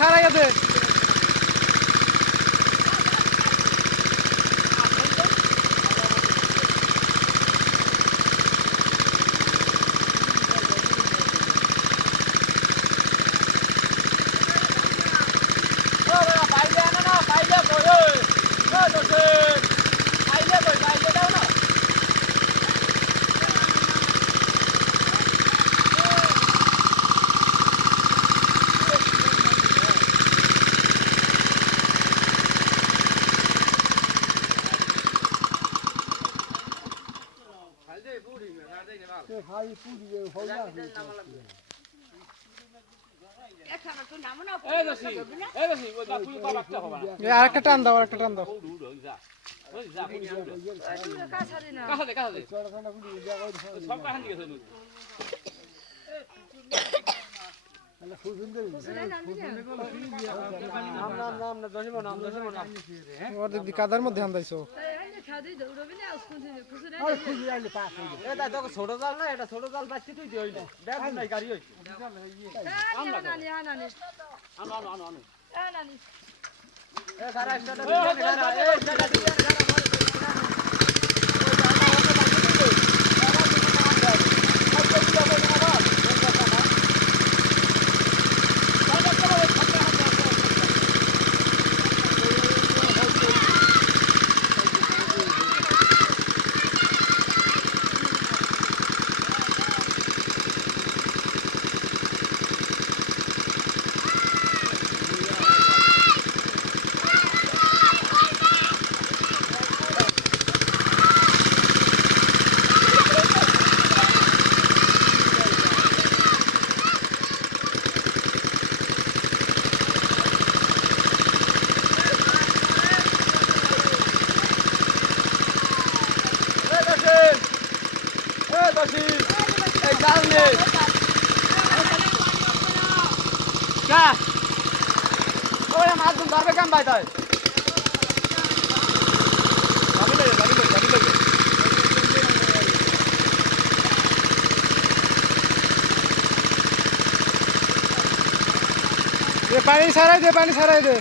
ছাড়াই দে আরেকটা টান দাও কাদার মধ্যে আন্দাইছো ছোট জাল না এটা ছোট জাল পাচ্ছি তুই দিই দেখ নাই গাড়ি হইছে पानी साराई दे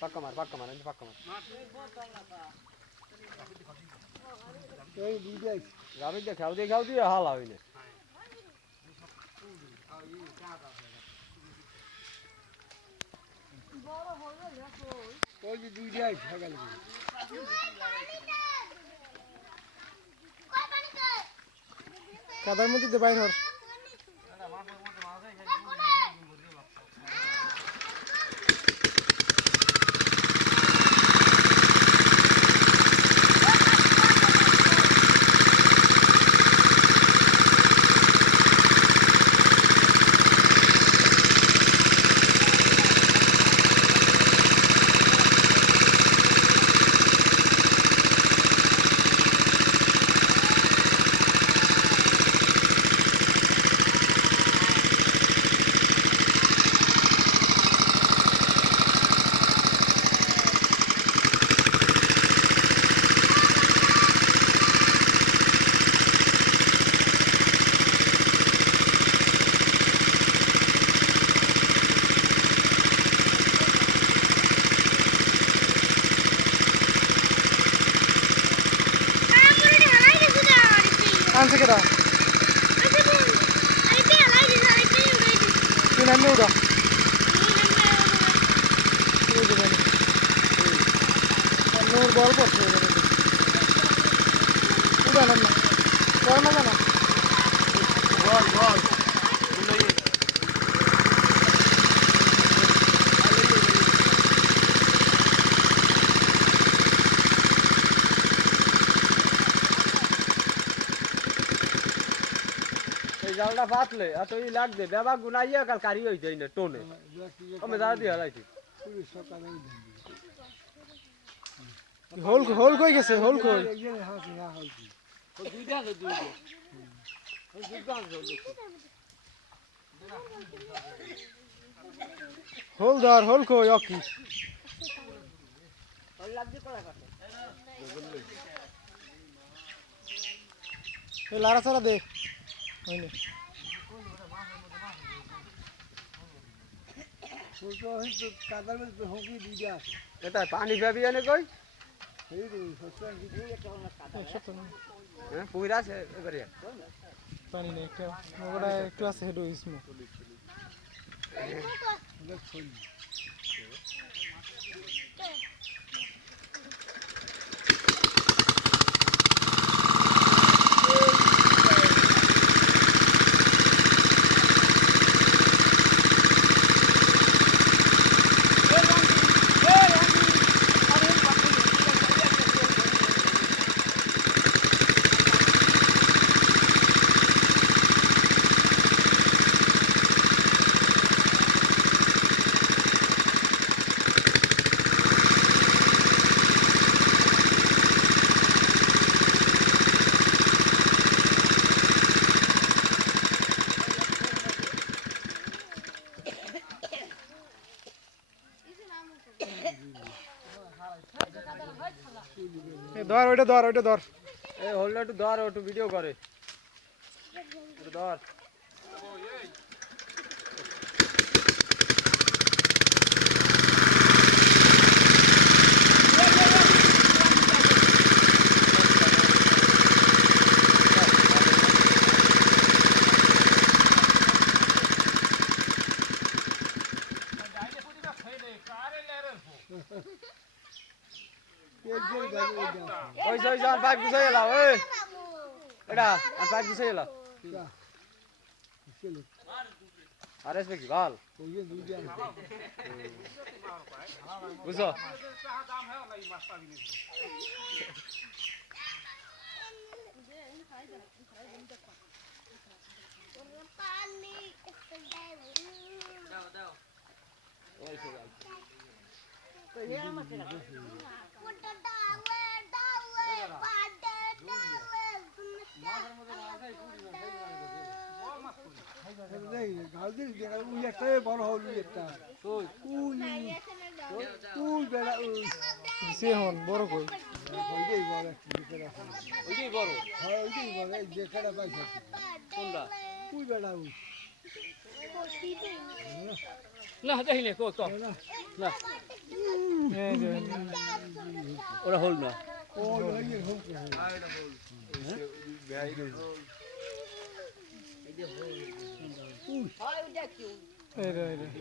पक्का मार देखाओ दिए हाल आविने কাদার মধ্যে দে বাইর হর आंसे केटा तुम नाम उड़ा नूर बॉल पड़ছে उड़ा ना बॉल ना ना बॉल জালটা পাতলে এত ই লাগবে বেবা গুনাইয়া কাল কারি হই যাই না টোনে আমি যা দিয়ে হারাইছি হোল হোল কই গেছে হোল কই দুইটা আছে দুইটা হোল ধর হোল কই অকি এ লারা চারা দে হইনি এটা পানি পাবি এনে কই হ্যাঁ পুইরা আছে এবারে পানি নেই একটা মোগড়া একটু আছে হেডো ইসমো ধর ওইটা ধর ওইটা ধর এই হোলটা একটু ধর একটু ভিডিও করে একটু ধর ওই ওই যান পাইপ গুছাই এলাও এই এটা আর পাইপ গুছাই এলাও আরে এসবে কি ভাল বুঝছো সে হন বড় কই ওইটাই বড় কোনটা না দেখি না কত না এই যে ওরা হল না এই রে এই রে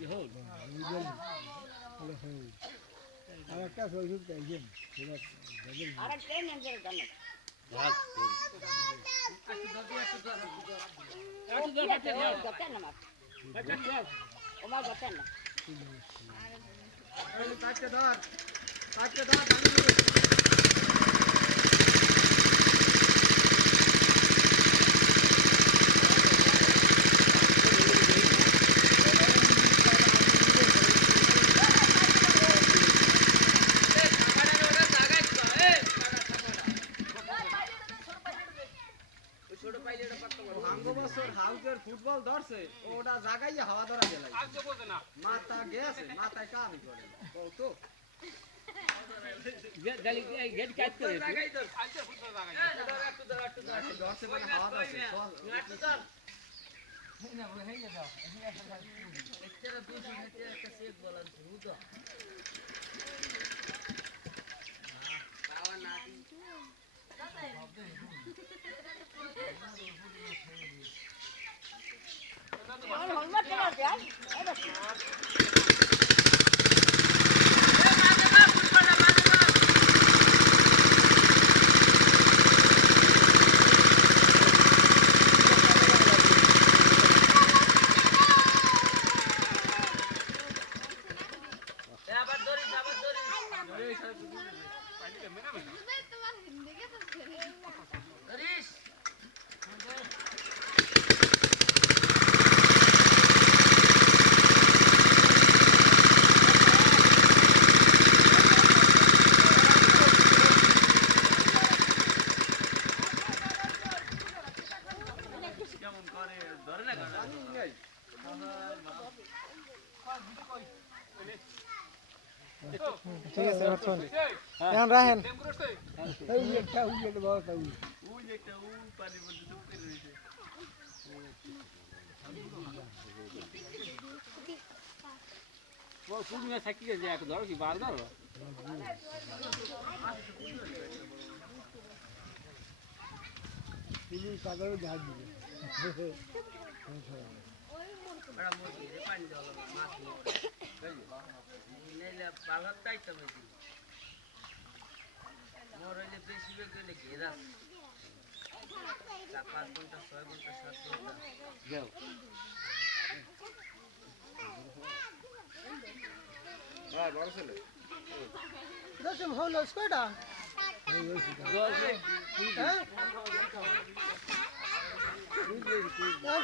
ফুটবল ধরছে ওটা জাগাইয়া হাওয়া ধরা গেল মাথা গেছে মাথায় কামি করে তো গেট কাট করে ধরছে মানে হাওয়া ধরছে ঠিক আছে এবার শোন এখন রাখেন পূর্ণিমা থাকি গেছে এক ধরো কি বার ধরো যাও দশম হলো কয়টা হ্যাঁ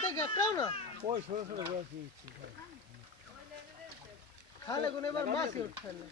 থেকে একটাও না খালে কোন এবার মাছই উঠছে না